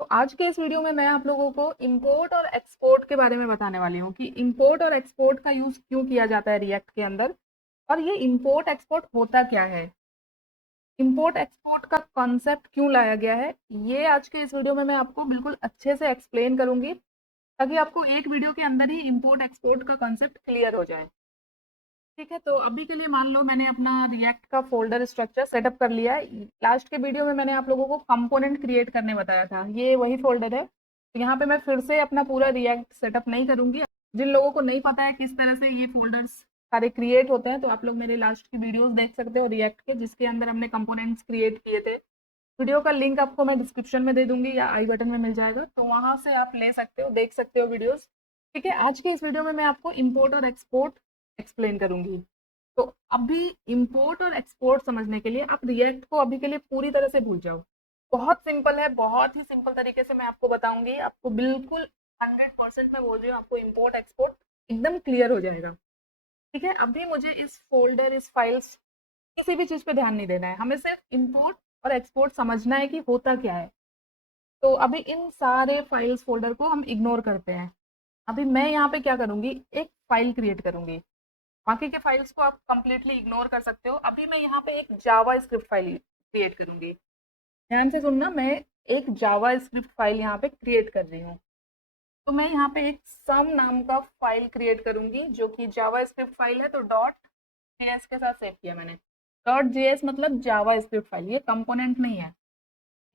तो आज के इस वीडियो में मैं आप लोगों को इंपोर्ट और एक्सपोर्ट के बारे में बताने वाली हूँ कि इंपोर्ट और एक्सपोर्ट का यूज क्यों किया जाता है रिएक्ट के अंदर और ये इंपोर्ट एक्सपोर्ट होता क्या है। इंपोर्ट एक्सपोर्ट का कॉन्सेप्ट क्यों लाया गया है, ये आज के इस वीडियो में मैं आपको बिल्कुल अच्छे से एक्सप्लेन करूंगी ताकि आपको एक वीडियो के अंदर ही इंपोर्ट एक्सपोर्ट का कॉन्सेप्ट क्लियर हो जाए। ठीक है, तो अभी के लिए मान लो मैंने अपना रिएक्ट का फोल्डर स्ट्रक्चर सेटअप कर लिया है। लास्ट के वीडियो में मैंने आप लोगों को कंपोनेंट क्रिएट करने बताया था, ये वही फोल्डर है। तो यहाँ पे मैं फिर से अपना पूरा रिएक्ट सेटअप नहीं करूंगी। जिन लोगों को नहीं पता है किस तरह से ये फोल्डर्स सारे क्रिएट होते हैं, तो आप लोग मेरे लास्ट की वीडियोस देख सकते हो रिएक्ट के, जिसके अंदर हमने कंपोनेंट्स क्रिएट किए थे। वीडियो का लिंक आपको मैं डिस्क्रिप्शन में दे दूंगी या आई बटन में मिल जाएगा, तो वहां से आप ले सकते हो, देख सकते हो वीडियोस। ठीक है, आज की इस वीडियो में मैं आपको इंपोर्ट और एक्सपोर्ट एक्सप्लेन करूंगी। तो अभी इंपोर्ट और एक्सपोर्ट समझने के लिए आप रिएक्ट को अभी के लिए पूरी तरह से भूल जाओ। बहुत सिंपल है, बहुत ही सिंपल तरीके से मैं आपको बताऊंगी, आपको बिल्कुल 100% मैं बोल रही हूँ, आपको इंपोर्ट एक्सपोर्ट एकदम क्लियर हो जाएगा। ठीक है, अभी मुझे इस फोल्डर, इस फाइल्स, किसी भी चीज पे ध्यान नहीं देना है, हमें सिर्फ इंपोर्ट और एक्सपोर्ट समझना है कि होता क्या है। तो अभी इन सारे फाइल्स फोल्डर को हम इग्नोर करते हैं। अभी मैं यहाँ पे क्या करूंगी, एक फाइल क्रिएट करूंगी। बाकी के फाइल्स को आप कंप्लीटली इग्नोर कर सकते हो। अभी मैं यहाँ पे एक जावा स्क्रिप्ट फाइल क्रिएट करूंगी। ध्यान से सुनना, मैं एक जावा स्क्रिप्ट फाइल यहाँ पे क्रिएट कर रही हूँ। तो मैं यहाँ पे एक सम नाम का फाइल क्रिएट करूंगी जो कि जावा स्क्रिप्ट फाइल है। तो डॉट जेएस के साथ सेव किया मैंने। डॉट जेएस मतलब जावा स्क्रिप्ट फाइल, ये कंपोनेंट नहीं है।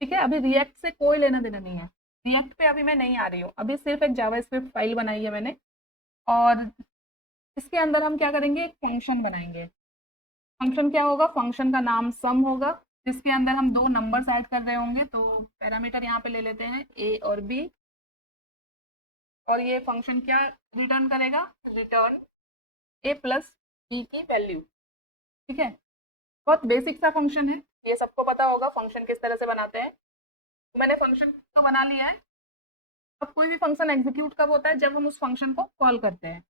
ठीक है, अभी रिएक्ट से कोई लेना देना नहीं है, रिएक्ट पे अभी मैं नहीं आ रही हूँ, अभी सिर्फ एक जावा स्क्रिप्ट फाइल बनाई है मैंने। और इसके अंदर हम क्या करेंगे, एक फंक्शन बनाएंगे। फंक्शन क्या होगा, फंक्शन का नाम सम होगा, जिसके अंदर हम दो नंबर्स ऐड कर रहे होंगे। तो पैरामीटर यहाँ पे ले लेते हैं ए और बी। और ये फंक्शन क्या रिटर्न करेगा, रिटर्न ए प्लस बी की वैल्यू। ठीक है, बहुत बेसिक सा फंक्शन है, ये सबको पता होगा फंक्शन किस तरह से बनाते हैं। तो मैंने फंक्शन तो बना लिया है। अब कोई भी फंक्शन एग्जीक्यूट कब होता है, जब हम उस फंक्शन को कॉल करते हैं।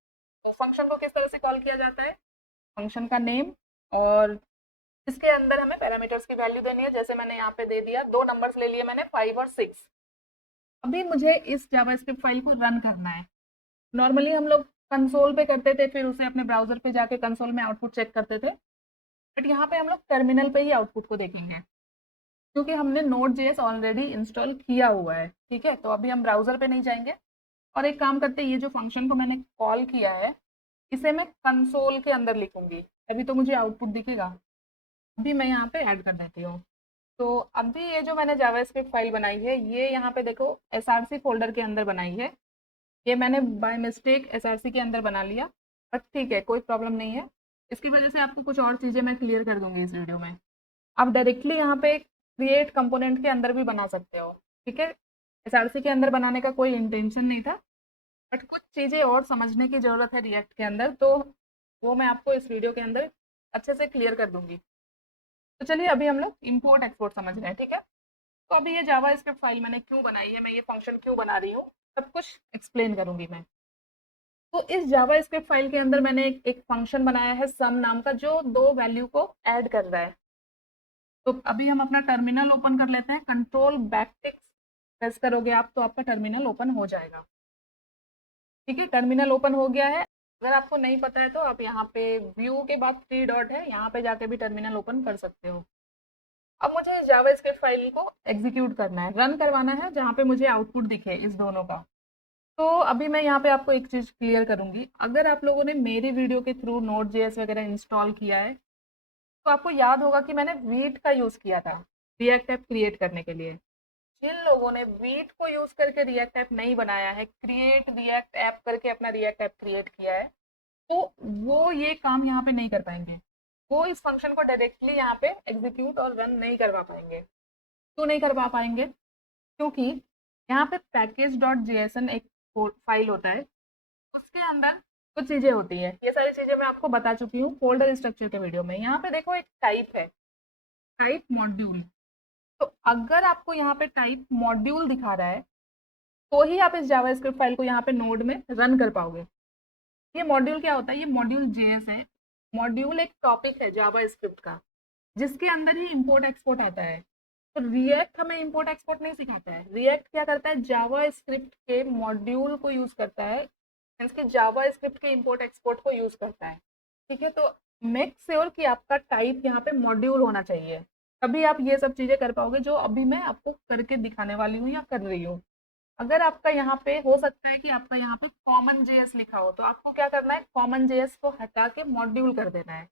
तो फंक्शन को किस तरह से कॉल किया जाता है, फंक्शन का नेम, और इसके अंदर हमें पैरामीटर्स की वैल्यू देनी है। जैसे मैंने यहाँ पे दे दिया, दो नंबर्स ले लिए मैंने, 5 और 6। अभी मुझे इस जावास्क्रिप्ट फाइल को रन करना है। नॉर्मली हम लोग कंसोल पे करते थे, फिर उसे अपने ब्राउजर पे जाके कंसोल में आउटपुट चेक करते थे। बट यहाँ पे हम लोग टर्मिनल पे ही आउटपुट को देखेंगे, क्योंकि हमने नोड जेएस ऑलरेडी इंस्टॉल किया हुआ है। ठीक है, तो अभी हम ब्राउजर पे नहीं जाएंगे और एक काम करते हैं, ये जो फंक्शन को मैंने कॉल किया है, इसे मैं कंसोल के अंदर लिखूंगी। अभी तो मुझे आउटपुट दिखेगा, अभी मैं यहाँ पे ऐड कर देती हूँ। तो अभी ये जो मैंने जावास्क्रिप्ट फाइल बनाई है, ये यहाँ पे देखो एसआरसी फोल्डर के अंदर बनाई है। ये मैंने बाय मिस्टेक एसआरसी के अंदर बना लिया, बट ठीक है, कोई प्रॉब्लम नहीं है। इसकी वजह से आपको कुछ और चीज़ें मैं क्लियर कर दूंगी इस वीडियो में। आप डायरेक्टली यहाँ पे क्रिएट कंपोनेंट के अंदर भी बना सकते हो। ठीक है, एसआरसी के अंदर बनाने का कोई इंटेंशन नहीं था, बट कुछ चीज़ें और समझने की ज़रूरत है रिएक्ट के अंदर, तो वो मैं आपको इस वीडियो के अंदर अच्छे से क्लियर कर दूंगी। तो चलिए अभी हम लोग इंपोर्ट एक्सपोर्ट समझ रहे हैं। ठीक है, तो अभी ये जावा स्क्रिप्ट फाइल मैंने क्यों बनाई है, मैं ये फंक्शन क्यों बना रही हूँ, सब कुछ एक्सप्लेन करूंगी मैं। तो इस जावा स्क्रिप्ट फाइल के अंदर मैंने एक फंक्शन बनाया है सम नाम का, जो दो वैल्यू को ऐड कर रहा है। तो अभी हम अपना टर्मिनल ओपन कर लेते हैं, कंट्रोल बैकटिक प्रेस करोगे आप तो आपका टर्मिनल ओपन हो जाएगा। ठीक है, टर्मिनल ओपन हो गया है। अगर आपको नहीं पता है तो आप यहाँ पे व्यू के बाद थ्री डॉट है, यहाँ पे जाके भी टर्मिनल ओपन कर सकते हो। अब मुझे इस जावा स्क्रिप्ट फाइल को एग्जीक्यूट करना है, रन करवाना है, जहाँ पे मुझे आउटपुट दिखे इस दोनों का। तो अभी मैं यहाँ पे आपको एक चीज़ क्लियर करूंगी। अगर आप लोगों ने मेरी वीडियो के थ्रू नोट जेएस वगैरह इंस्टॉल किया है, तो आपको याद होगा कि मैंने वीट का यूज़ किया था रिएक्ट ऐप क्रिएट करने के लिए। जिन लोगों ने वीट को यूज़ करके रिएक्ट ऐप नहीं बनाया है, क्रिएट रिएक्ट ऐप करके अपना रिएक्ट ऐप क्रिएट किया है, तो वो ये काम यहाँ पे नहीं कर पाएंगे। वो इस फंक्शन को डायरेक्टली यहाँ पे एग्जीक्यूट और रन नहीं करवा पाएंगे। क्यों नहीं करवा पाएंगे, क्योंकि यहाँ पे पैकेज डॉट जेएसएन एक फाइल होता है, उसके अंदर कुछ चीज़ें होती हैं। ये सारी चीज़ें मैं आपको बता चुकी हूँ फोल्डर स्ट्रक्चर के वीडियो में। यहाँ पे देखो एक टाइप है, टाइप मॉड्यूल। तो अगर आपको यहाँ पे टाइप मॉड्यूल दिखा रहा है, तो ही आप इस जावास्क्रिप्ट फाइल को यहाँ पे नोड में रन कर पाओगे। ये मॉड्यूल क्या होता है, ये मॉड्यूल जेएस है। मॉड्यूल एक टॉपिक है जावा स्क्रिप्ट का, जिसके अंदर ही इंपोर्ट एक्सपोर्ट आता है। तो रिएक्ट हमें इंपोर्ट एक्सपोर्ट नहीं सिखाता है। रिएक्ट क्या करता है, जावा स्क्रिप्ट के मॉड्यूल को यूज करता है, इसके जावा स्क्रिप्ट के इंपोर्ट एक्सपोर्ट को यूज करता है। ठीक है, तो मेक श्योर कि आपका टाइप यहाँ पे मॉड्यूल होना चाहिए, तभी आप ये सब चीजें कर पाओगे जो अभी मैं आपको करके दिखाने वाली हूँ या कर रही हूँ। अगर आपका यहाँ पे हो सकता है कि आपका यहाँ पे कॉमन जेएस लिखा हो, तो आपको क्या करना है, कॉमन जेएस को हटा के मॉड्यूल कर देना है।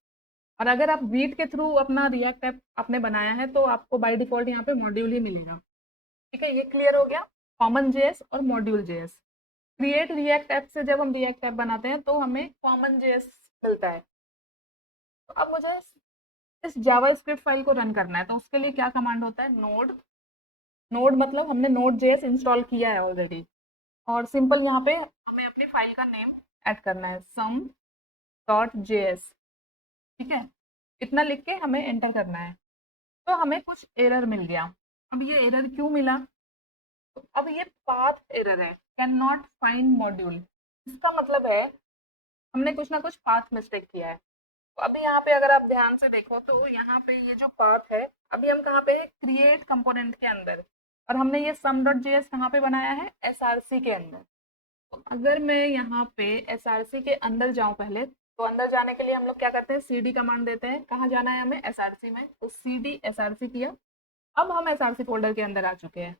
और अगर आप वीट के थ्रू अपना रिएक्ट ऐप आपने बनाया है तो आपको बाय डिफॉल्ट यहाँ पे मॉड्यूल ही मिलेगा। ठीक है, ये क्लियर हो गया, कॉमन जेएस और module JS. Create react app से जब हम रिएक्ट ऐप बनाते हैं तो हमें कॉमन जेएस मिलता है। तो अब मुझे इस जावा स्क्रिप्ट फाइल को रन करना है, तो उसके लिए क्या कमांड होता है, नोड। नोड मतलब हमने नोड जेएस इंस्टॉल किया है ऑलरेडी, और सिंपल यहाँ पे हमें अपनी फाइल का नेम ऐड करना है, सम डॉट जेएस। ठीक है, इतना लिख के हमें एंटर करना है। तो हमें कुछ एरर मिल गया। अब ये एरर क्यों मिला, तो अब ये पाथ एरर है, कैन नॉट फाइंड मॉड्यूल। इसका मतलब है हमने कुछ ना कुछ पाथ मिस्टेक किया है। तो अभी यहाँ पे अगर आप ध्यान से देखो तो यहाँ पे ये जो पाथ है, अभी हम कहाँ पे, क्रिएट कंपोनेंट के अंदर, और हमने ये सम डॉट जेएस कहाँ पे बनाया है, एसआरसी के अंदर। तो अगर मैं यहाँ पे एसआरसी के अंदर जाऊँ पहले, तो अंदर जाने के लिए हम लोग क्या करते हैं, सीडी कमांड देते हैं। कहाँ जाना है हमें, एसआरसी में, तो सीडी एसआरसी किया। अब हम एसआरसी फोल्डर के अंदर आ चुके हैं।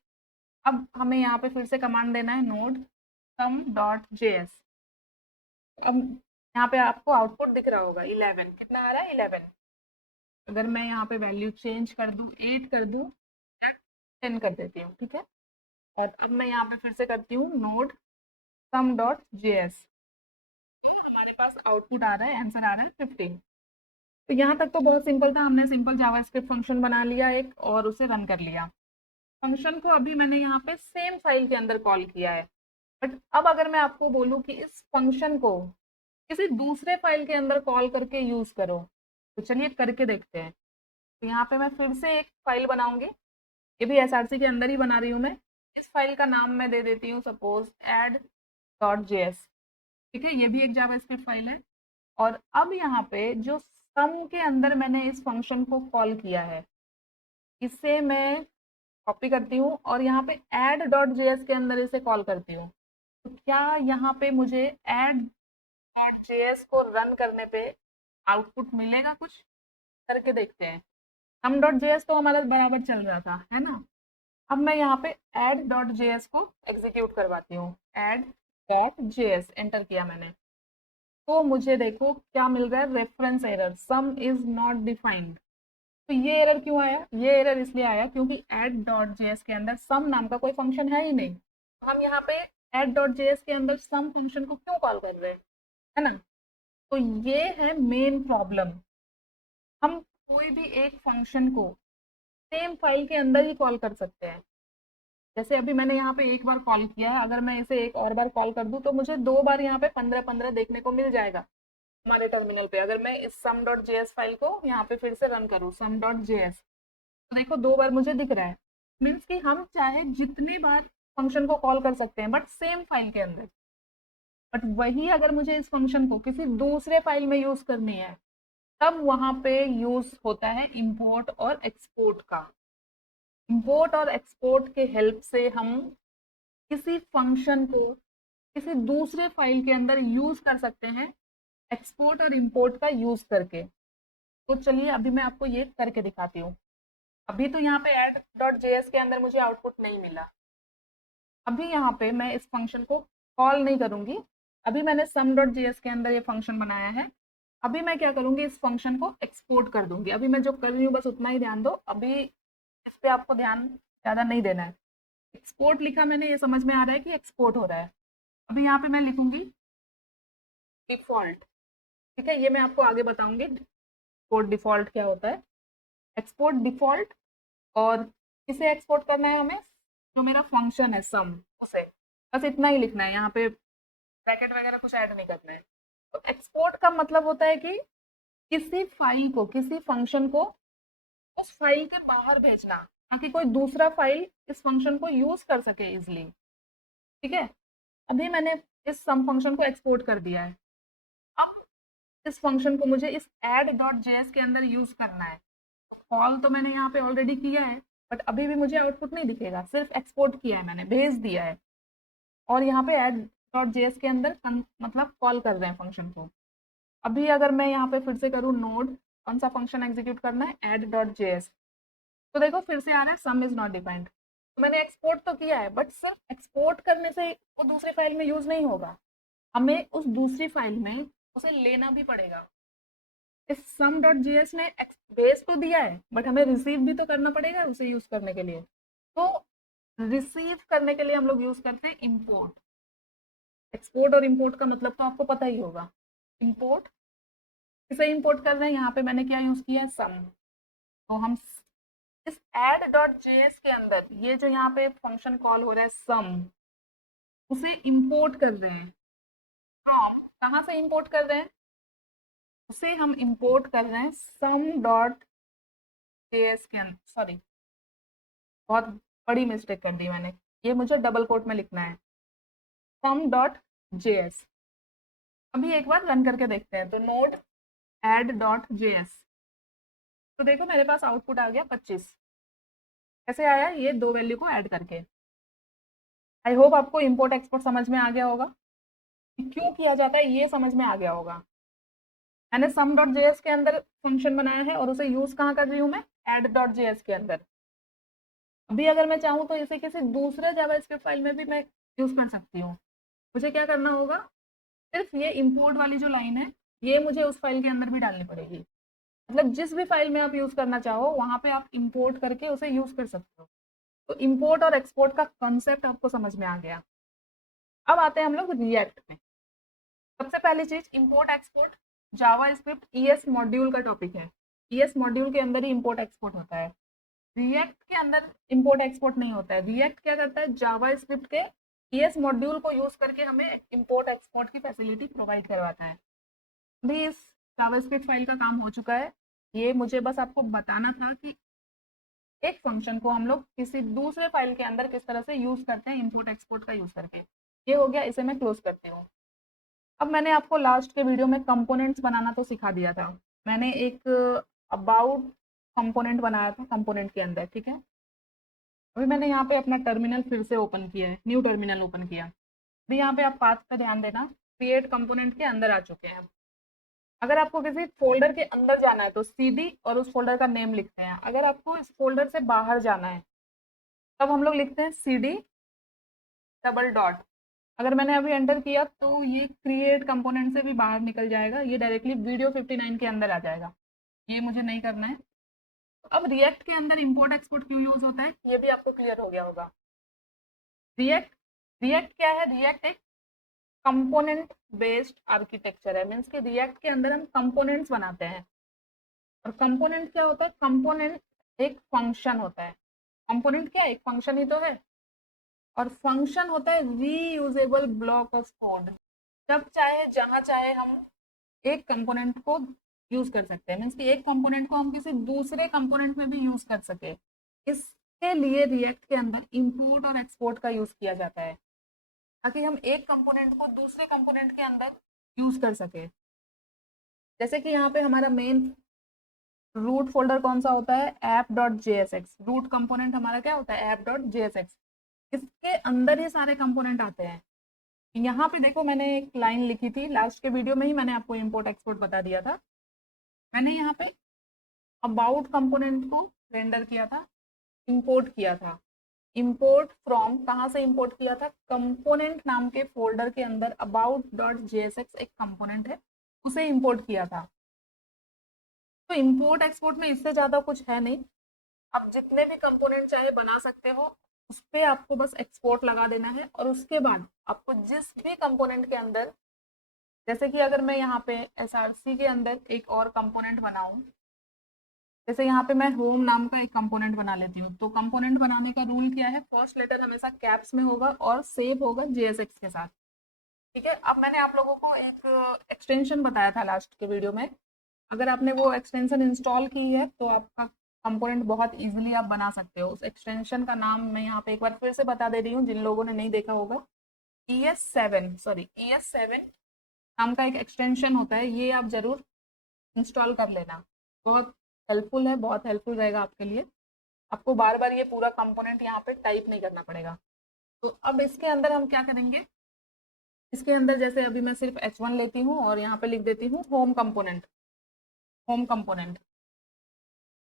अब हमें यहाँ पे फिर से कमांड देना है, नोड सम डॉट जेएस। अब यहाँ पे आपको आउटपुट दिख रहा होगा 11, कितना आ रहा है, 11। अगर मैं यहाँ पे वैल्यू चेंज कर दूँ, 8 कर दूँ, 10 कर देती हूँ। ठीक है, और अब मैं यहाँ पे फिर से करती हूँ नोड सम डॉट जेएस, हमारे पास आउटपुट आ रहा है, आंसर आ रहा है 15। तो यहाँ तक तो बहुत सिंपल था, हमने सिंपल जावास्क्रिप्ट फंक्शन बना लिया एक और उसे रन कर लिया। फंक्शन को अभी मैंने यहाँ पे सेम फाइल के अंदर कॉल किया है, बट अब अगर मैं आपको बोलूँ कि इस फंक्शन को किसी दूसरे फाइल के अंदर कॉल करके यूज करो, तो चलिए करके देखते हैं। तो यहाँ पे मैं फिर से एक फाइल बनाऊंगी, ये भी एसआरसी के अंदर ही बना रही हूँ मैं। इस फाइल का नाम मैं दे देती हूँ सपोज एड डॉट जेएस। ठीक है, ये भी एक जावास्क्रिप्ट फाइल है। और अब यहाँ पे जो सम के अंदर मैंने इस फंक्शन को कॉल किया है, इसे मैं कॉपी करती हूँ और यहाँ पे एड डॉट जेएस के अंदर इसे कॉल करती हूँ। तो क्या यहाँ पे मुझे एड डॉट जेएस को रन करने पे आउटपुट मिलेगा कुछ, करके देखते हैं। सम डॉट जेएस तो हमारा बराबर चल रहा था, है ना। अब मैं यहाँ पे एड डॉट जेएस को एग्जीक्यूट करवाती हूँ, एड डॉट जेएस एंटर किया मैंने। तो मुझे देखो क्या मिल रहा है, reference error, some is not defined. तो ये एरर क्यों आया, ये एरर इसलिए आया क्योंकि एड डॉट जेएस के अंदर सम नाम का कोई फंक्शन है ही नहीं। तो हम यहाँ पे एड डॉट जेएस के अंदर सम फंक्शन को क्यों कॉल कर रहे हैं, है ना। तो ये है मेन प्रॉब्लम। हम कोई भी एक फंक्शन को सेम फाइल के अंदर ही कॉल कर सकते हैं। जैसे अभी मैंने यहाँ पे एक बार कॉल किया है, अगर मैं इसे एक और बार कॉल कर दूं तो मुझे 2 बार यहाँ पे 15-15 देखने को मिल जाएगा हमारे टर्मिनल पे। अगर मैं इस सम डॉट जेएस फाइल को यहाँ पे फिर से रन करूँ, सम डॉट जेएस, तो देखो 2 बार मुझे दिख रहा है। मीन्स कि हम चाहे जितनी बार फंक्शन को कॉल कर सकते हैं बट सेम फाइल के अंदर। बट वही अगर मुझे इस फंक्शन को किसी दूसरे फाइल में यूज करनी है, तब वहां पे यूज होता है इंपोर्ट और एक्सपोर्ट का। इंपोर्ट और एक्सपोर्ट के हेल्प से हम किसी फंक्शन को किसी दूसरे फाइल के अंदर यूज कर सकते हैं, एक्सपोर्ट और इंपोर्ट का यूज करके। तो चलिए अभी मैं आपको ये करके दिखाती हूँ। अभी तो यहाँ पे एड डॉट जेएस के अंदर मुझे आउटपुट नहीं मिला। अभी यहाँ पे मैं इस फंक्शन को कॉल नहीं करूंगी, अभी मैंने सम डॉट जेएस के अंदर ये फंक्शन बनाया है। अभी मैं क्या करूंगी, इस फंक्शन को एक्सपोर्ट कर दूंगी। अभी मैं जो कर रही हूँ बस उतना ही ध्यान दो, अभी इस पे आपको ध्यान ज़्यादा नहीं देना है। एक्सपोर्ट लिखा मैंने, ये समझ में आ रहा है कि एक्सपोर्ट हो रहा है। अभी यहाँ पे मैं लिखूंगी डिफॉल्ट। ठीक है, ये मैं आपको आगे बताऊंगी एक्सपोर्ट डिफॉल्ट क्या होता है। एक्सपोर्ट डिफॉल्ट, और किसे एक्सपोर्ट करना है हमें, जो मेरा फंक्शन है सम, उसे। बस इतना ही लिखना है, यहाँ पे ब्रैकेट वगैरह कुछ ऐड नहीं करना है। तो एक्सपोर्ट का मतलब होता है कि किसी फाइल को, किसी फंक्शन को उस फाइल के बाहर भेजना, ताकि कोई दूसरा फाइल इस फंक्शन को यूज कर सके इजिली। ठीक है, अभी मैंने इस सम फंक्शन को एक्सपोर्ट कर दिया है। अब इस फंक्शन को मुझे इस एड डॉट जेएस के अंदर यूज करना है। कॉल तो मैंने यहाँ पे ऑलरेडी किया है, बट अभी भी मुझे आउटपुट नहीं दिखेगा, सिर्फ एक्सपोर्ट किया है मैंने, भेज दिया है। और यहाँ पे ऐड डॉट जेएस के अंदर मतलब कॉल कर रहे हैं फंक्शन को। अभी अगर मैं यहाँ पे फिर से करूँ नोड, कौन सा फंक्शन एग्जीक्यूट करना है, ऐड डॉट जेएस, तो देखो फिर से आ रहा है सम इज नॉट डिफाइंड। तो मैंने एक्सपोर्ट तो किया है, बट सिर्फ एक्सपोर्ट करने से वो दूसरी फाइल में यूज नहीं होगा, हमें उस दूसरी फाइल में उसे लेना भी पड़ेगा। इस सम डॉट जेएस ने बेस तो दिया है, बट हमें रिसीव भी तो करना पड़ेगा उसे यूज करने के लिए। तो रिसीव करने के लिए हम लोग यूज करते हैं इम्पोर्ट। एक्सपोर्ट और इम्पोर्ट का मतलब तो आपको पता ही होगा। इम्पोर्ट, इसे इम्पोर्ट कर रहे हैं, यहाँ पे मैंने क्या यूज किया है, सम। तो हम इस ऐड डॉट जेएस के अंदर ये जो यहाँ पे फंक्शन कॉल हो रहा है सम, उसे इम्पोर्ट कर रहे हैं। हम कहाँ से इम्पोर्ट कर रहे हैं, उसे हम इम्पोर्ट कर रहे हैं सम डॉट जेएस के अंदर। सॉरी, बहुत बड़ी मिस्टेक कर दी मैंने, ये मुझे डबल कोट में लिखना है, सम डॉट जेएस। अभी एक बार रन करके देखते हैं, तो नोड ऐड डॉट जेएस, तो देखो मेरे पास आउटपुट आ गया 25। कैसे आया, ये दो वैल्यू को ऐड करके। आई होप आपको इम्पोर्ट एक्सपोर्ट समझ में आ गया होगा, कि क्यों किया जाता है ये समझ में आ गया होगा। मैंने सम डॉट जेएस के अंदर फंक्शन बनाया है और उसे यूज कहाँ कर रही हूँ मैं, ऐड डॉट जेएस के अंदर। अभी अगर मैं चाहूँ तो इसे किसी दूसरे जावास्क्रिप्ट फाइल में भी मैं यूज कर सकती हूँ। मुझे क्या करना होगा, सिर्फ ये इम्पोर्ट वाली जो लाइन है, ये मुझे उस फाइल के अंदर भी डालनी पड़ेगी। मतलब जिस भी फाइल में आप यूज करना चाहो वहां पे आप इंपोर्ट करके उसे यूज कर सकते हो। तो इंपोर्ट और एक्सपोर्ट का कॉन्सेप्ट आपको समझ में आ गया। अब आते हैं हम लोग रिएक्ट में। सबसे पहली चीज, इंपोर्ट एक्सपोर्ट जावा स्क्रिप्ट ईएस मॉड्यूल का टॉपिक है। ईएस मॉड्यूल के अंदर ही इंपोर्ट एक्सपोर्ट होता है, रिएक्ट के अंदर इंपोर्ट एक्सपोर्ट नहीं होता है। रिएक्ट क्या करता है, जावा स्क्रिप्ट के ईएस मॉड्यूल को यूज करके हमें इंपोर्ट एक्सपोर्ट की फैसिलिटी प्रोवाइड करवाता है। अभी इस जावास्क्रिप्ट फाइल का काम हो चुका है, ये मुझे बस आपको बताना था कि एक फंक्शन को हम लोग किसी दूसरे फाइल के अंदर किस तरह से यूज करते हैं इंपोर्ट एक्सपोर्ट का यूज करके। ये हो गया, इसे मैं क्लोज करती हूँ। अब मैंने आपको लास्ट के वीडियो में कंपोनेंट्स बनाना तो सिखा दिया था। मैंने एक अबाउट कंपोनेंट बनाया था कंपोनेंट के अंदर, ठीक है। अभी मैंने यहाँ पे अपना टर्मिनल फिर से ओपन किया है, न्यू टर्मिनल ओपन किया। अभी यहाँ पे आप पाथ पे ध्यान देना, क्रिएट कंपोनेंट के अंदर आ चुके हैं। अगर आपको किसी फोल्डर के अंदर जाना है तो सीडी और उस फोल्डर का नेम लिखते हैं। अगर आपको इस फोल्डर से बाहर जाना है तब हम लोग लिखते हैं सीडी डबल डॉट। अगर मैंने अभी एंटर किया तो ये क्रिएट कंपोनेंट से भी बाहर निकल जाएगा, ये डायरेक्टली वीडियो 59 के अंदर आ जाएगा। ये मुझे नहीं करना है। तो अब रिएक्ट के अंदर इंपोर्ट एक्सपोर्ट क्यों यूज होता है ये भी आपको क्लियर हो गया होगा। रिएक्ट, रिएक्ट क्या है, रिएक्ट एक कंपोनेंट बेस्ड आर्किटेक्चर है। मीन्स कि रिएक्ट के अंदर हम कंपोनेंट्स बनाते हैं। और कंपोनेंट क्या होता है, कंपोनेंट एक फंक्शन होता है। कंपोनेंट क्या है, एक फंक्शन ही तो है। और फंक्शन होता है रीयूजेबल ब्लॉक ऑफ कोड। जब चाहे जहां चाहे हम एक कंपोनेंट को यूज कर सकते हैं। मीन्स कि एक कंपोनेंट को हम किसी दूसरे कंपोनेंट में भी यूज कर सके। इसके लिए रिएक्ट के अंदर इंपोर्ट और एक्सपोर्ट का यूज किया जाता है, ताकि हम एक कंपोनेंट को दूसरे कंपोनेंट के अंदर यूज कर सके। जैसे कि यहाँ पे हमारा मेन रूट फोल्डर कौन सा होता है, app dot JSX. Root component हमारा क्या होता है, ऐप डॉट जेएसएक्स। इसके अंदर ये सारे कंपोनेंट आते हैं। यहाँ पे देखो मैंने एक लाइन लिखी थी लास्ट के वीडियो में ही, मैंने आपको इंपोर्ट एक्सपोर्ट बता दिया था। मैंने यहाँ पे अबाउट कंपोनेंट को रेंडर किया था, इंपोर्ट किया था। इंपोर्ट फ्रॉम कहाँ से इंपोर्ट किया था, कंपोनेंट नाम के फोल्डर के अंदर अबाउट डॉट जेएसएक्स एक कंपोनेंट है, उसे इंपोर्ट किया था। तो इंपोर्ट एक्सपोर्ट में इससे ज्यादा कुछ है नहीं। आप जितने भी कंपोनेंट चाहे बना सकते हो, उस पर आपको बस एक्सपोर्ट लगा देना है। और उसके बाद आपको जिस भी कंपोनेंट के अंदर, जैसे कि अगर मैं यहाँ पे एसआरसी के अंदर एक और कंपोनेंट बनाऊं, जैसे यहाँ पे मैं होम नाम का एक कंपोनेंट बना लेती हूँ, तो कंपोनेंट बनाने का रूल क्या है, फर्स्ट लेटर हमेशा कैप्स में होगा और सेव होगा जेएसएक्स के साथ, ठीक है। अब मैंने आप लोगों को एक एक्सटेंशन बताया था लास्ट के वीडियो में। अगर आपने वो एक्सटेंशन इंस्टॉल की है तो आपका कंपोनेंट बहुत इजीली आप बना सकते हो। उस एक्सटेंशन का नाम मैं यहाँ पे एक बार फिर से बता दे रही हूँ जिन लोगों ने नहीं देखा होगा। ES7 नाम का एक एक्सटेंशन होता है, ये आप जरूर इंस्टॉल कर लेना, बहुत हेल्पफुल है, बहुत हेल्पफुल रहेगा आपके लिए। आपको बार बार ये पूरा कंपोनेंट यहाँ पे टाइप नहीं करना पड़ेगा। तो अब इसके अंदर हम क्या करेंगे, इसके अंदर जैसे अभी मैं सिर्फ H1 लेती हूँ और यहाँ पे लिख देती हूँ होम कंपोनेंट, होम कंपोनेंट।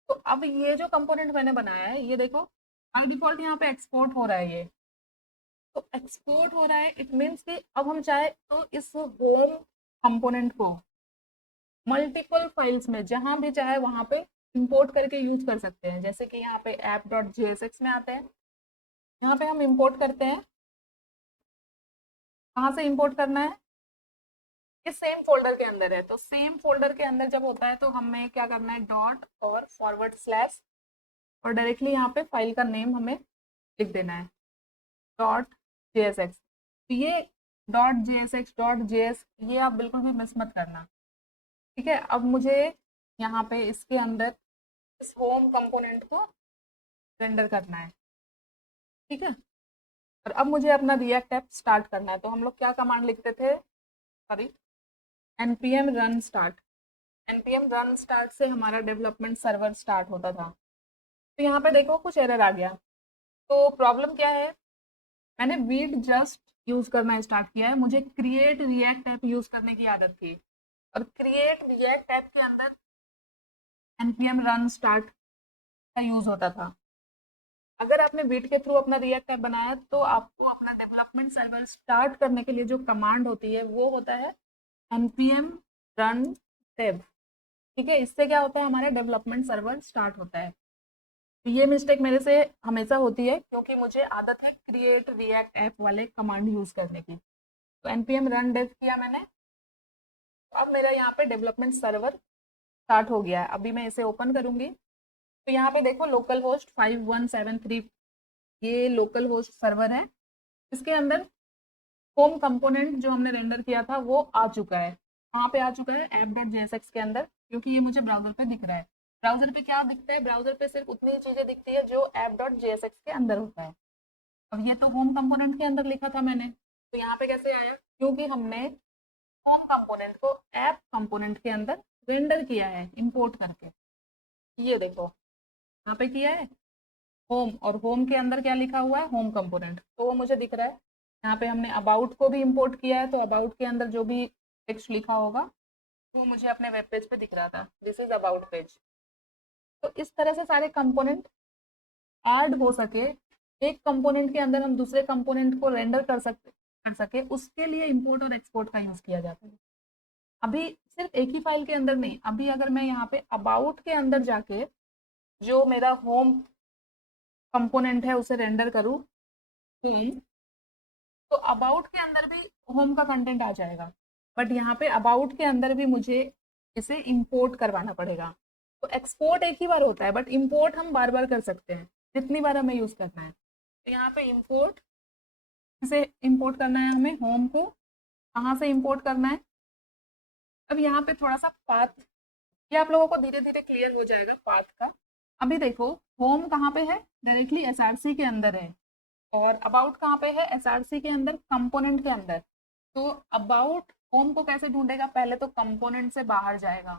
तो अब ये जो कंपोनेंट मैंने बनाया है, ये देखो बाय डिफॉल्ट यहाँ पे एक्सपोर्ट हो रहा है ये। तो एक्सपोर्ट हो रहा है, इट मीन्स कि अब हम चाहे तो इस होम कंपोनेंट को मल्टीपल फाइल्स में जहां भी चाहे वहां पे इंपोर्ट करके यूज कर सकते हैं। जैसे कि यहाँ पे app.jsx में आते हैं, यहाँ पे हम इंपोर्ट करते हैं। कहाँ से इंपोर्ट करना है, इस सेम फोल्डर के अंदर है। तो सेम फोल्डर के अंदर जब होता है तो हमें क्या करना है, डॉट और फॉरवर्ड स्लैश, और डायरेक्टली यहाँ पे फाइल का नेम हमें लिख देना है डॉट JSX। तो ये डॉट JSX डॉट JS ये आप बिल्कुल भी मिस मत करना, ठीक है। अब मुझे यहाँ पे इसके अंदर इस होम कंपोनेंट को रेंडर करना है, ठीक है। और अब मुझे अपना रिएक्ट ऐप स्टार्ट करना है। तो हम लोग क्या कमांड लिखते थे, sorry, npm run start। npm run start से हमारा डेवलपमेंट सर्वर स्टार्ट होता था। तो यहाँ पे देखो कुछ एरर आ गया। तो प्रॉब्लम क्या है, मैंने वीट जस्ट यूज करना स्टार्ट किया है, मुझे क्रिएट रिएक्ट ऐप यूज करने की आदत थी। और क्रिएट रिएक्ट ऐप के अंदर npm run start का यूज होता था। अगर आपने वीट के थ्रू अपना रिएक्ट ऐप बनाया तो आपको अपना डेवलपमेंट सर्वर स्टार्ट करने के लिए जो कमांड होती है वो होता है npm run dev, ठीक है। इससे क्या होता है, हमारा डेवलपमेंट सर्वर स्टार्ट होता है। तो ये मिस्टेक मेरे से हमेशा होती है क्योंकि मुझे आदत है क्रिएट रिएक्ट ऐप वाले कमांड यूज करने की। तो npm run dev किया मैंने, अब मेरा यहाँ पे डेवलपमेंट सर्वर स्टार्ट हो गया है। अभी मैं इसे ओपन करूंगी तो यहाँ पे देखो लोकल होस्ट 5173 ये लोकल होस्ट सर्वर है। इसके अंदर होम कंपोनेंट जो हमने रेंडर किया था वो आ चुका है। वहाँ पे आ चुका है app.jsx के अंदर, क्योंकि ये मुझे ब्राउजर पे दिख रहा है। ब्राउजर पे क्या दिखता है, ब्राउजर पे सिर्फ उतनी चीजें दिखती है जो app.jsx के अंदर होता है। अब ये तो होम कंपोनेंट के अंदर लिखा था मैंने, तो यहाँ पे कैसे आया, क्योंकि हमने होम कंपोनेंट को ऐप कंपोनेंट के अंदर रेंडर किया है इंपोर्ट करके। ये देखो यहाँ पे किया है होम, और होम के अंदर क्या लिखा हुआ है, होम कंपोनेंट, तो वो मुझे दिख रहा है। यहाँ पे हमने अबाउट को भी इंपोर्ट किया है, तो अबाउट के अंदर जो भी टेक्स्ट लिखा होगा वो मुझे अपने वेब पेज पे दिख रहा था, दिस इज अबाउट पेज। तो इस तरह से सारे कंपोनेंट ऐड हो सके, एक कंपोनेंट के अंदर हम दूसरे कंपोनेंट को रेंडर कर सके, उसके लिए इंपोर्ट और एक्सपोर्ट का यूज किया जाता है। अभी सिर्फ एक ही फाइल के अंदर नहीं, अभी अगर मैं यहाँ पे अबाउट के अंदर जाके जो मेरा होम कंपोनेंट है उसे रेंडर करूँ होम, तो अबाउट के अंदर भी होम का कंटेंट आ जाएगा। बट यहाँ पे अबाउट के अंदर भी मुझे इसे इंपोर्ट करवाना पड़ेगा। तो एक्सपोर्ट एक ही बार होता है, बट इंपोर्ट हम बार बार कर सकते हैं जितनी बार हमें यूज करना है। तो यहाँ पे इंपोर्ट से इंपोर्ट करना है हमें होम को, कहाँ से इंपोर्ट करना है। अब यहाँ पे थोड़ा सा पाथ, ये आप लोगों को धीरे धीरे क्लियर हो जाएगा पाथ का। अभी देखो होम कहाँ पे है, डायरेक्टली एसआरसी के अंदर है, और अबाउट कहाँ पे है, एसआरसी के अंदर कंपोनेंट के अंदर। तो अबाउट होम को कैसे ढूंढेगा, पहले तो कंपोनेंट से बाहर जाएगा,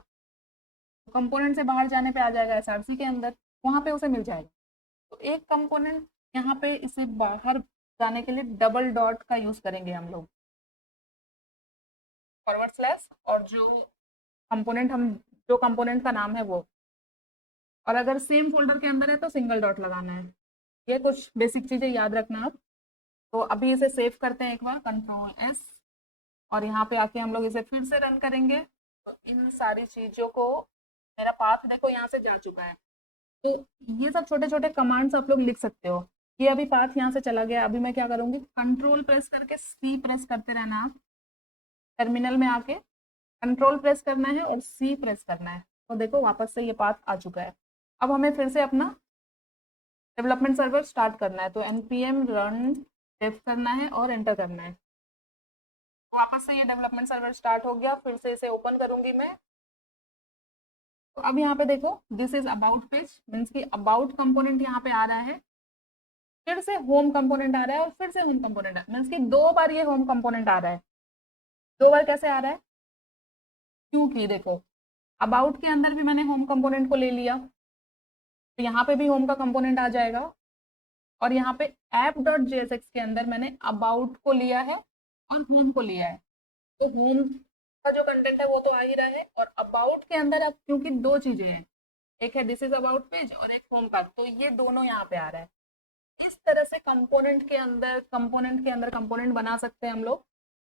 तो कंपोनेंट से बाहर जाने पे आ जाएगा एसआरसी के अंदर, वहां पे उसे मिल जाएगा। तो एक कंपोनेंट यहाँ पे इसे बाहर जाने के लिए डबल डॉट का यूज करेंगे हम लोग, फॉरवर्ड स्लैश, और जो कंपोनेंट हम, जो कंपोनेंट का नाम है वो, और अगर सेम फोल्डर के अंदर है तो सिंगल डॉट लगाना है। ये कुछ बेसिक चीजें याद रखना आप। तो अभी इसे सेव करते हैं एक बार, कंट्रोल S, और यहाँ पे आके हम लोग इसे फिर से रन करेंगे। तो इन सारी चीजों को, मेरा पाथ देखो यहाँ से जा चुका है। तो ये सब छोटे छोटे कमांड्स आप लोग लिख सकते हो। ये अभी पाथ यहाँ से चला गया, अभी मैं क्या करूंगी, कंट्रोल प्रेस करके C प्रेस करते रहना आप, टर्मिनल में आके कंट्रोल प्रेस करना है और C प्रेस करना है। तो देखो वापस से ये पाथ आ चुका है। अब हमें फिर से अपना डेवलपमेंट सर्वर स्टार्ट करना है, तो npm run dev करना है और एंटर करना है। वापस से ये डेवलपमेंट सर्वर स्टार्ट हो गया, फिर से इसे ओपन करूंगी मैं। तो अब यहाँ पे देखो this is about page, means की अबाउट कंपोनेंट यहाँ पे आ रहा है, फिर से होम कंपोनेंट आ रहा है, और फिर से होम कंपोनेंट आ रहा है, मीन्स की दो बार ये होम कंपोनेंट आ रहा है। दो बार कैसे आ रहा है, क्योंकि देखो अबाउट के अंदर भी मैंने होम कंपोनेंट को ले लिया, तो यहाँ पे भी होम का कंपोनेंट आ जाएगा, और यहाँ पे ऐप डॉट जेएसएक्स के अंदर मैंने अबाउट को लिया है और होम को लिया है। तो होम का जो कंटेंट है वो तो आ ही रहा है, और अबाउट के अंदर अब क्योंकि दो चीजें हैं, एक है दिस इज अबाउट पेज और एक होम का, तो ये दोनों यहाँ पे आ रहा है। इस तरह से कंपोनेंट के अंदर कंपोनेंट बना सकते हैं हम लोग,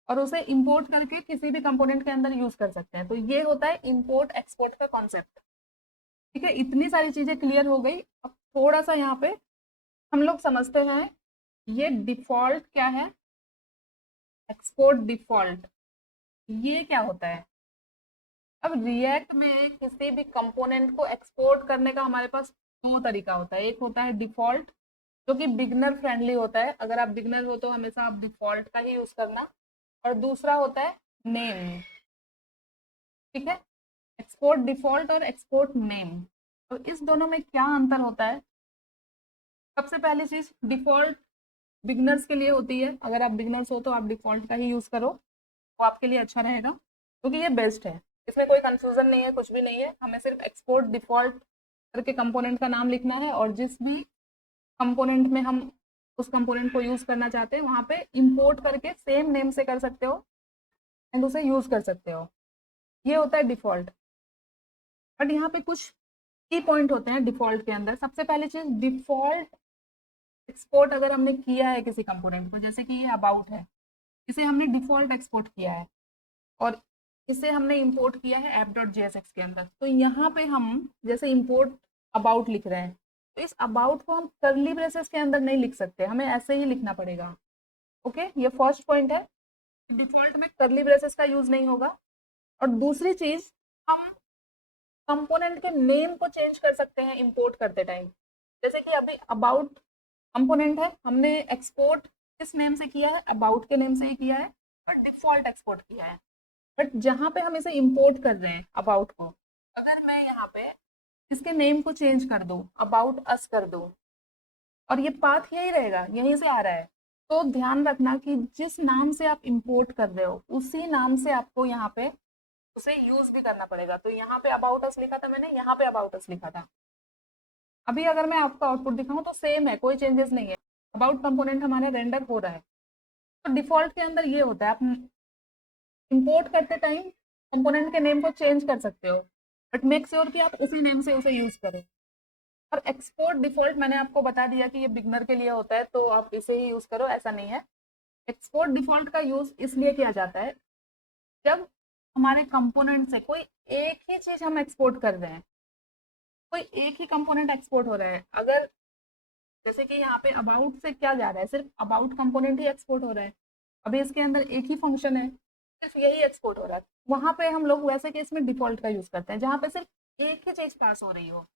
और उसे इंपोर्ट करके किसी भी कंपोनेंट के अंदर यूज कर सकते हैं। तो ये होता है इंपोर्ट एक्सपोर्ट का कॉन्सेप्ट। ठीक है, इतनी सारी चीजें क्लियर हो गई। अब थोड़ा सा यहाँ पे हम लोग समझते हैं ये डिफॉल्ट क्या है, एक्सपोर्ट डिफॉल्ट, ये क्या होता है। अब रिएक्ट में किसी भी कंपोनेंट को एक्सपोर्ट करने का हमारे पास दो तरीका होता है। एक होता है डिफॉल्ट, जो कि बिगनर फ्रेंडली होता है, अगर आप बिगनर हो तो हमेशा आप डिफॉल्ट का ही यूज करना। और दूसरा होता है नेम। ठीक है, एक्सपोर्ट डिफॉल्ट और एक्सपोर्ट नेम, तो इस दोनों में क्या अंतर होता है। सबसे पहली चीज, डिफॉल्ट बिगनर्स के लिए होती है, अगर आप बिगनर्स हो तो आप डिफॉल्ट का ही यूज करो, वो आपके लिए अच्छा रहेगा, क्योंकि ये बेस्ट है। इसमें कोई कंफ्यूजन नहीं है, कुछ भी नहीं है, हमें सिर्फ एक्सपोर्ट डिफॉल्ट करके कंपोनेंट का नाम लिखना है, और जिस भी कंपोनेंट में हम उस कंपोनेंट को यूज करना चाहते हैं वहां पे इंपोर्ट करके सेम नेम से कर सकते हो एंड उसे यूज कर सकते हो। ये होता है डिफॉल्ट। बट यहाँ पे कुछ की पॉइंट होते हैं डिफॉल्ट के अंदर। सबसे पहली चीज, डिफॉल्ट एक्सपोर्ट अगर हमने किया है किसी कंपोनेंट को, जैसे कि ये अबाउट है, इसे हमने डिफॉल्ट एक्सपोर्ट किया है और इसे हमने इंपोर्ट किया है ऐप डॉट जेएसएक्स के अंदर, तो यहाँ पे हम जैसे इंपोर्ट अबाउट लिख रहे हैं, तो इस अबाउट को हम कर्ली ब्रेसेस के अंदर नहीं लिख सकते, हमें ऐसे ही लिखना पड़ेगा। ओके, ये फर्स्ट पॉइंट है, डिफॉल्ट में कर्ली ब्रेसेस का यूज नहीं होगा। और दूसरी चीज, हम कंपोनेंट के नेम को चेंज कर सकते हैं इंपोर्ट करते टाइम। जैसे कि अभी अबाउट कंपोनेंट है, हमने एक्सपोर्ट किस नेम से किया है, अबाउट के नेम से ही किया है, और डिफॉल्ट एक्सपोर्ट किया है। बट जहां पे हम इसे इंपोर्ट कर रहे हैं अबाउट को, अगर मैं यहाँ पे इसके नेम को चेंज कर दूं, अबाउट अस कर दूं, और ये पाथ यही रहेगा, यहीं से आ रहा है, तो ध्यान रखना कि जिस नाम से आप इंपोर्ट कर रहे हो उसी नाम से आपको यहाँ पे उसे यूज भी करना पड़ेगा। तो यहाँ पे अबाउट अस लिखा था मैंने, यहाँ पे अबाउट अस लिखा था। अभी अगर मैं आपको आउटपुट दिखाऊं तो सेम है, कोई चेंजेस नहीं है, अबाउट कंपोनेंट हमारे रेंडर हो रहा है। तो डिफॉल्ट के अंदर ये होता है, आप इंपोर्ट करते टाइम कंपोनेंट के नेम को चेंज कर सकते हो, बट मेक श्योर कि आप उसी नेम से उसे यूज करें। और एक्सपोर्ट डिफॉल्ट मैंने आपको बता दिया कि ये बिगनर के लिए होता है, तो आप इसे ही यूज करो, ऐसा नहीं है। एक्सपोर्ट डिफॉल्ट का यूज इसलिए किया जाता है जब हमारे कंपोनेंट से कोई एक ही चीज हम एक्सपोर्ट कर रहे हैं, कोई एक ही कंपोनेंट एक्सपोर्ट हो रहा है। अगर जैसे कि यहाँ पे अबाउट से क्या जा रहा है, सिर्फ अबाउट कंपोनेंट ही एक्सपोर्ट हो रहा है, अभी इसके अंदर एक ही फंक्शन है, सिर्फ यही एक्सपोर्ट हो रहा है, वहां पे हम लोग वैसे केस में डिफॉल्ट का यूज करते हैं, जहां पे सिर्फ एक ही चीज पास हो रही हो।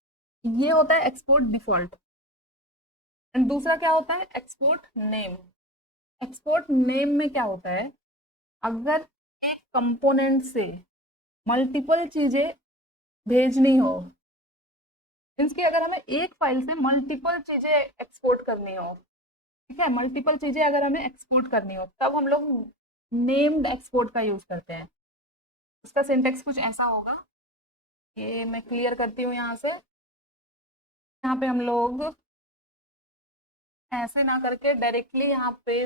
ये होता है एक्सपोर्ट डिफॉल्ट। एंड दूसरा क्या होता है, एक्सपोर्ट नेम। एक्सपोर्ट नेम में क्या होता है, अगर एक कंपोनेंट से मल्टीपल चीजें भेजनी हो, मीन्स कि अगर हमें एक फाइल से मल्टीपल चीजें एक्सपोर्ट करनी हो, ठीक है, मल्टीपल चीजें अगर हमें एक्सपोर्ट करनी हो, तब हम लोग नेम्ड एक्सपोर्ट का यूज करते हैं। उसका सिंटेक्स कुछ ऐसा होगा, ये मैं क्लियर करती हूँ यहाँ से। यहाँ पे हम लोग ऐसे ना करके डायरेक्टली यहाँ पे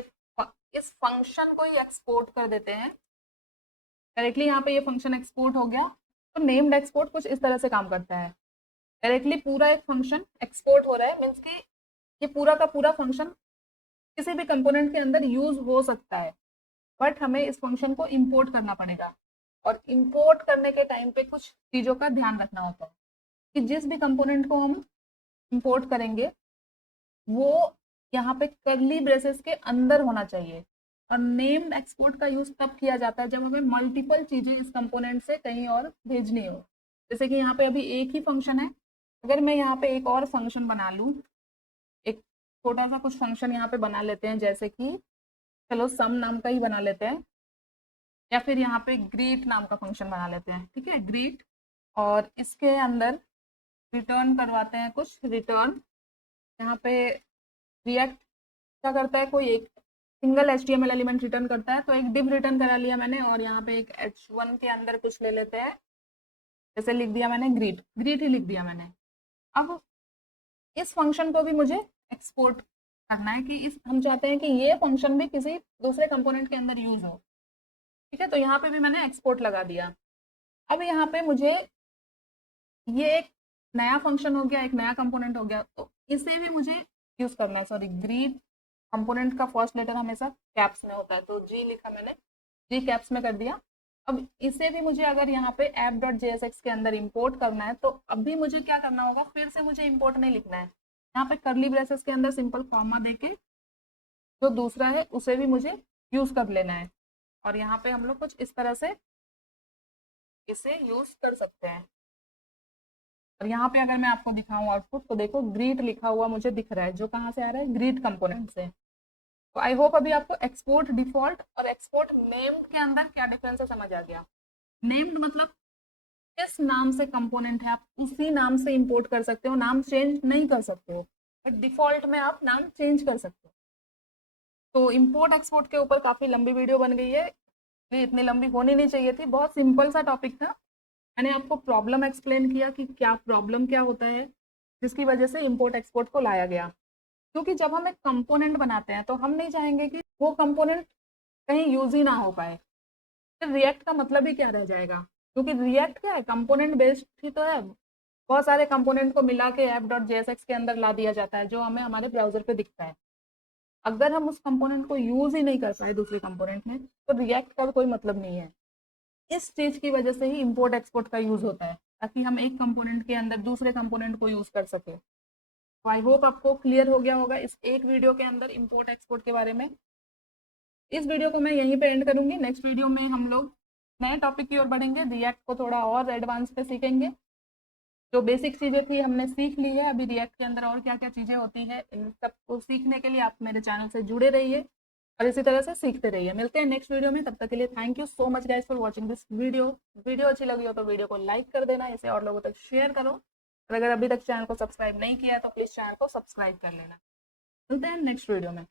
इस फंक्शन को ही एक्सपोर्ट कर देते हैं। डायरेक्टली यहाँ पे ये फंक्शन एक्सपोर्ट हो गया, तो नेम्ड एक्सपोर्ट कुछ इस तरह से काम करता है। डायरेक्टली पूरा एक फंक्शन एक्सपोर्ट हो रहा है, मीन्स कि ये पूरा का पूरा फंक्शन किसी भी कंपोनेंट के अंदर यूज हो सकता है, बट हमें इस फंक्शन को इंपोर्ट करना पड़ेगा। और इंपोर्ट करने के टाइम पे कुछ चीज़ों का ध्यान रखना होता है कि जिस भी कंपोनेंट को हम इंपोर्ट करेंगे वो यहाँ पे कर्ली ब्रेसेस के अंदर होना चाहिए। और नेम्ड एक्सपोर्ट का यूज तब किया जाता है जब हमें मल्टीपल चीजें इस कंपोनेंट से कहीं और भेजनी हो। जैसे कि यहाँ पे अभी एक ही फंक्शन है, अगर मैं यहाँ पे एक और फंक्शन बना लूँ, एक छोटा सा कुछ फंक्शन यहाँ पे बना लेते हैं, जैसे कि चलो सम नाम का ही बना लेते हैं, या फिर यहाँ पे ग्रीट नाम का फंक्शन बना लेते हैं, ठीक है, ग्रीट। और इसके अंदर रिटर्न करवाते हैं कुछ रिटर्न। यहाँ पे रिएक्ट क्या करता है, कोई एक सिंगल HTML एलिमेंट रिटर्न करता है, तो एक डिव रिटर्न करा लिया मैंने, और यहाँ पे एक h1 के अंदर कुछ ले लेते हैं, जैसे लिख दिया मैंने ग्रीट, ग्रीट ही लिख दिया मैंने। अब इस फंक्शन को भी मुझे एक्सपोर्ट करना है कि इस हम चाहते हैं कि ये फंक्शन भी किसी दूसरे कंपोनेंट के अंदर यूज हो। ठीक है, तो यहाँ पे भी मैंने एक्सपोर्ट लगा दिया। अब यहाँ पे मुझे ये एक नया फंक्शन हो गया, एक नया कंपोनेंट हो गया, तो इसे भी मुझे यूज करना है। सॉरी, ग्रीट कंपोनेंट का फर्स्ट लेटर हमेशा कैप्स में होता है, तो जी लिखा मैंने, जी कैप्स में कर दिया। अब इसे भी मुझे अगर यहाँ पे app.jsx के अंदर इंपोर्ट करना है, तो अब भी मुझे क्या करना होगा, फिर से मुझे इंपोर्ट नहीं लिखना है, यहाँ पे करली ब्रेसेस के अंदर सिंपल कॉमा देके जो दूसरा है उसे भी मुझे यूज कर लेना है। और यहाँ पे हम लोग कुछ इस तरह से इसे यूज कर सकते हैं। और यहाँ पे अगर मैं आपको दिखाऊं आउटपुट, तो देखो ग्रीट लिखा हुआ मुझे दिख रहा है, जो कहाँ से आ रहा है, ग्रीट कंपोनेंट से। तो आई होप अभी आपको एक्सपोर्ट डिफॉल्ट और एक्सपोर्ट नेम्ड के अंदर क्या डिफरेंस है समझ आ गया। नेम्ड मतलब किस नाम से कंपोनेंट है, आप उसी नाम से इंपोर्ट कर सकते हो, नाम चेंज नहीं कर सकते हो, बट डिफॉल्ट में आप नाम चेंज कर सकते हो। तो इंपोर्ट एक्सपोर्ट के ऊपर काफी लंबी वीडियो बन गई है, ये इतनी लंबी होनी नहीं चाहिए थी, बहुत सिंपल सा टॉपिक था। मैंने आपको प्रॉब्लम एक्सप्लेन किया कि क्या प्रॉब्लम क्या होता है जिसकी वजह से इंपोर्ट एक्सपोर्ट को लाया गया। क्योंकि जब हम एक कंपोनेंट बनाते हैं तो हम नहीं चाहेंगे कि वो कंपोनेंट कहीं यूज ही ना हो पाए, फिर रिएक्ट का मतलब ही क्या रह जाएगा। क्योंकि रिएक्ट क्या है, कंपोनेंट बेस्ड ही तो है, बहुत सारे कंपोनेंट को मिला के app.jsx के अंदर ला दिया जाता है जो हमें हमारे ब्राउजर पे दिखता है। अगर हम उस कंपोनेंट को यूज ही नहीं कर पाए दूसरे कंपोनेंट में, तो रिएक्ट का कोई मतलब नहीं है। इस चीज की वजह से ही इंपोर्ट एक्सपोर्ट का यूज होता है, ताकि हम एक कंपोनेंट के अंदर दूसरे कंपोनेंट को यूज कर सके। तो आई होप आपको क्लियर हो गया होगा इस एक वीडियो के अंदर इंपोर्ट एक्सपोर्ट के बारे में। इस वीडियो को मैं यहीं पे एंड करूंगी, नेक्स्ट वीडियो में हम लोग नए टॉपिक की ओर बढ़ेंगे, रिएक्ट को थोड़ा और एडवांस पे सीखेंगे। जो बेसिक चीजें थी हमने सीख ली है, अभी रिएक्ट के अंदर और क्या क्या चीजें होती है, इन सब को सीखने के लिए आप मेरे चैनल से जुड़े रहिए और इसी तरह से सीखते रहिए। मिलते हैं नेक्स्ट वीडियो में, तब तक के लिए thank you so much guys for watching this video. Video अच्छी लगी हो तो वीडियो को लाइक कर देना, इसे और लोगों तक शेयर करो, और अगर अभी तक चैनल को सब्सक्राइब नहीं किया है तो प्लीज चैनल को सब्सक्राइब कर लेना। मिलते हैं नेक्स्ट वीडियो में।